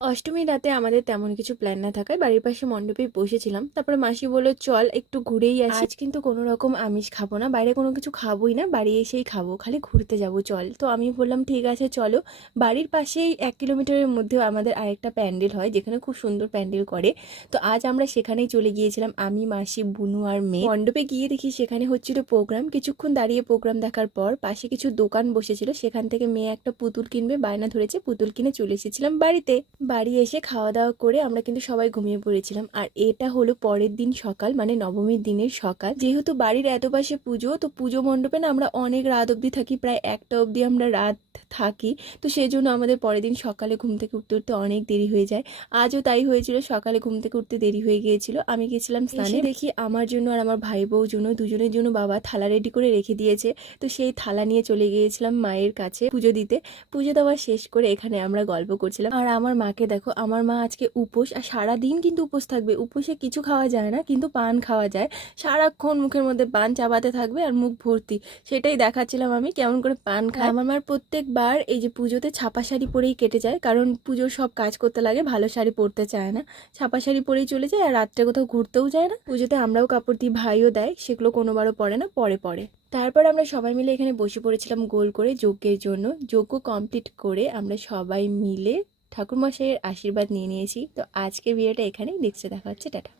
অষ্টমীর রাতে আমাদের তেমন কিছু প্ল্যান না থাকায় বাড়ির পাশে মণ্ডপে বসেছিলাম। তারপরে মাসি বলল, চল একটু ঘুরেই আসি। আজ কিন্তু কোনো রকম আমিষ খাবো না, বাইরে কোনো কিছু খাবোই না, বাড়ি এসেই খাবো, খালি ঘুরতে যাবো চল। তো আমি বললাম ঠিক আছে চলো। বাড়ির পাশেই 1 কিলোমিটারের মধ্যেও আমাদের আরেকটা প্যান্ডেল হয়, যেখানে খুব সুন্দর প্যান্ডেল করে। তো আজ আমরা সেখানেই চলে গিয়েছিলাম, আমি, মাসি, বুনু আর মেয়ে। মণ্ডপে গিয়ে দেখি সেখানে হচ্ছিল প্রোগ্রাম। কিছুক্ষণ দাঁড়িয়ে প্রোগ্রাম দেখার পর পাশে কিছু দোকান বসেছিল, সেখান থেকে মেয়ে একটা পুতুল কিনবে বায়না ধরেছে, পুতুল কিনে চলে এসেছিলাম বাড়িতে। বাড়ি এসে খাওয়া দাওয়া করে আমরা কিন্তু সবাই ঘুমিয়ে পড়েছিলাম। আর এটা হলো পরের দিন সকাল, মানে নবমীর দিনের সকাল। যেহেতু বাড়ির এত পাশে পুজো, তো পুজো মণ্ডপে না আমরা অনেক রাত অবধি থাকি, প্রায় 1টা অবধি আমরা রাত থাকি। তো সেই জন্য আমাদের পরের দিন সকালে ঘুম থেকে উঠতে উঠতে অনেক দেরি হয়ে যায়। আজও তাই হয়েছিল, সকালে ঘুম থেকে উঠতে দেরি হয়ে গিয়েছিল। আমি গেছিলাম স্নানে, দেখি আমার জন্য আর আমার ভাই বউ জন্য দুজনের জন্য বাবা থালা রেডি করে রেখে দিয়েছে। তো সেই থালা নিয়ে চলে গিয়েছিলাম মায়ের কাছে পুজো দিতে। পুজো দেওয়া শেষ করে এখানে আমরা গল্প করছিলাম। আর আমার মাকে দেখো, আমার মা আজকে উপোস, আর সারাদিন কিন্তু উপোস থাকবে। উপোসে কিছু খাওয়া যায় না, কিন্তু পান খাওয়া যায়। সারাক্ষণ মুখের মধ্যে পান চাবাতে থাকবে আর মুখ ভর্তি। সেটাই দেখাচ্ছিলাম আমি কেমন করে পান খায়। আমার মার প্রত্যেকবার এই যে পুজোতে ছাপা শাড়ি পরেই কেটে যায়, কারণ পুজোর সব কাজ করতে লাগে, ভালো শাড়ি পরতে চায় না। ছাপা শাড়ি পরেই চলে যায়, আর রাত্রে কোথাও ঘুরতেও যায় না। পুজোতে আমরাও কাপড় দিই, ভাইও দেয়, সেগুলো কোনোবারও পরে না, পরে পরে। তারপর আমরা সবাই মিলে এখানে বসে পড়েছিলাম গোল করে যজ্ঞের জন্য। যজ্ঞ কমপ্লিট করে আমরা সবাই মিলে ঠাকুরমশাইয়ের আশীর্বাদ নিয়ে নিয়েছি। তো আজকে ভিডিওটা এখানেই, নেক্সটে দেখা হচ্ছে, টাটা।